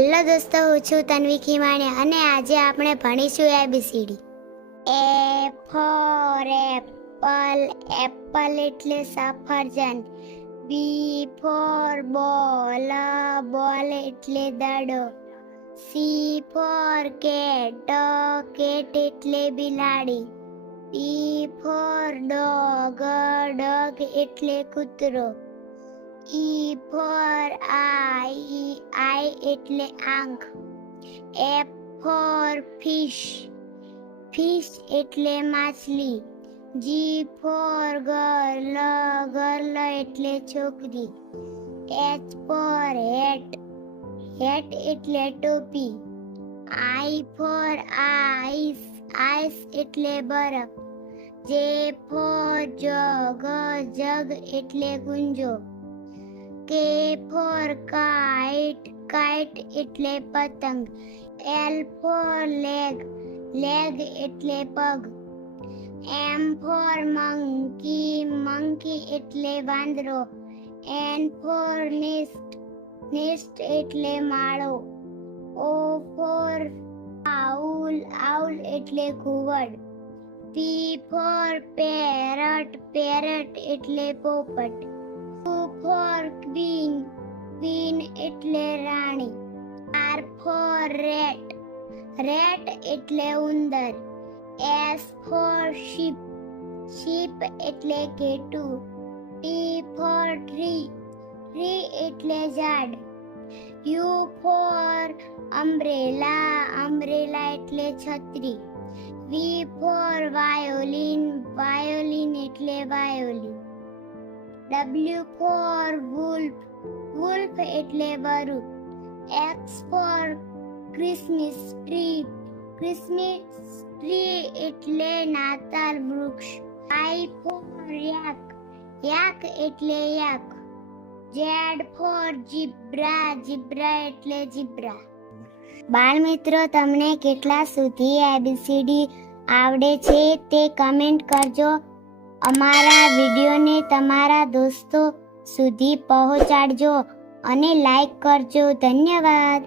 Hello દોસ્તો, હું છું તન્વી ખીમાણીયા અને આજે આપણે ભણીશું ABCD. A for apple, Apple એટલે સફરજન. B for ball, બોલ એટલે દડો. C for cat, કેટ એટલે બિલાડી. D for dog, ડોગ એટલે કૂતરો. E for eye એટલે આંખ. F for fish, ફિશ એટલે માછલી. G for girl, ગર્લ એટલે છોકરી. H for hat, હેટ એટલે ટોપી. I for ice એટલે બરફ. J for jug, જગ એટલે ગુંજો. K for kite એટલે પતંગ. L for leg એટલે પગ. M for monkey એટલે વાંદરો. N for nest એટલે માળો. O for owl એટલે ઘુવડ. P for parrot એટલે પોપટ. Q for queen એટલે રાણી. R for rat એટલે ઉંદર. S for sheep એટલે ઘેટું. T for tree એટલે ઝાડ. U for umbrella એટલે છત્રી. V for violin એટલે વાયોલિન. W for wolf એટલે વરુ. X for Christmas tree એટલે નાતાલ વૃક્ષ. Y for yak એટલે યાક. Z for zebra એટલે ઝીબ્રા. બાળ મિત્રો, તમને કેટલા સુધી ABCD આવડે છે તે કમેન્ટ કરજો. અમારા વિડીયોને તમારા દોસ્તો સુધી પહોંચાડજો અને લાઈક કરજો. ધન્યવાદ.